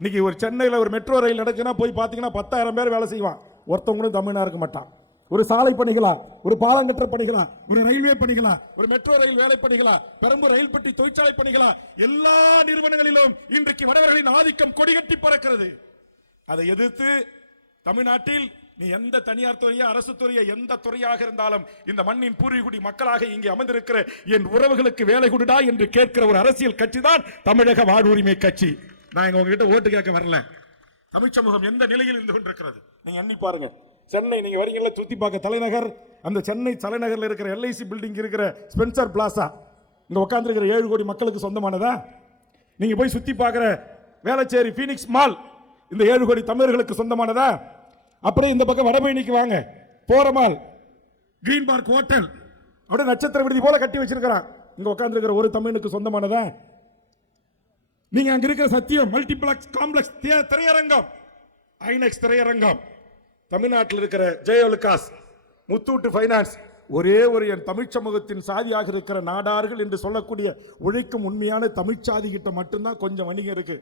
இன்னைக்கு ஒரு சென்னையில் ஒரு மெட்ரோ ரயில் நடக்குன்னா போய் பார்த்தீங்கன்னா 10,000 பேர் வேலை செய்வான், ஒருத்தவங்களும் தமிழனா இருக்க மாட்டான். ஒரு சாலை பணிகளா, ஒரு பாலங்கற்ற பணிகளா, ஒரு ரயில்வே பணிகளா, ஒரு மெட்ரோ ரயில் வேலை பணிகளா, பெரம்பூர் ரயில் பெட்டி தொழிற்சாலை பணிகளா, எல்லா நிறுவனங்களிலும் இன்றைக்கு வடவர்களின் ஆதிக்கம் கொடிகட்டி பறக்கிறது. அதை எதிர்த்து தமிழ்நாட்டில் நீ எந்த தனியார் துறையா, அரசு துறையா, எந்த துறையாக இருந்தாலும் இந்த மண்ணின் பூர்வீகுடி மக்களாக இங்கே அமர்ந்திருக்கிற என் உறவுகளுக்கு வேலை கொடுடா என்று கேட்கிற ஒரு அரசியல் கட்சி தான் தமிழக வாழ்வுரிமை கட்சி. நான் உங்ககிட்ட ஓட்டு கேட்க வரல. தமிழ் சமூகம் எந்த நிலையில் இருந்து கொண்டிருக்கிறது நீங்க எண்ணி பாருங்க. சென்னை நீங்க வரீங்களா, சுத்தி பார்க்க தலைநகர், அந்த சென்னை தலைநகரில் இருக்கிற LIC பில்டிங் இருக்கிற ஸ்பென்சர் பிளாசா இங்க உட்கார்ந்து இருக்கிற 7 கோடி மக்களுக்கு சொந்தமானதா? நீங்க போய் சுத்தி பார்க்கிற வேளச்சேரி பீனிக்ஸ் மால் இந்த 7 கோடி தமிழர்களுக்கு சொந்தமானதா? அப்படியே இந்த பக்கம் வடபழனிக்கு வாங்க, போரமால், கிரீன் பார்க் ஹோட்டல் அப்படியே நட்சத்திர விடுதி போல கட்டி வச்சிருக்கிறான், இங்க உட்கார்ந்து இருக்கிற ஒரு தமிழுக்கு சொந்தமானதா? நீங்க அங்க இருக்கிற சத்தியம் மல்டிபிளக்ஸ் காம்ப்ளெக்ஸ் திரையரங்கம், ஐநெக்ஸ் திரையரங்கம், தமிழ்நாட்டில் இருக்கிற ஜெயலலிகாஸ், முத்தூட்டு பைனான்ஸ், ஒரே ஒரு என் தமிழ் சமூகத்தின் சாதியாக இருக்கிற நாடார்கள் என்று சொல்லக்கூடிய உழைக்கும் உண்மையான தமிழ்ச்சாதி கிட்ட மட்டும்தான் கொஞ்சம் வணிகம் இருக்கு.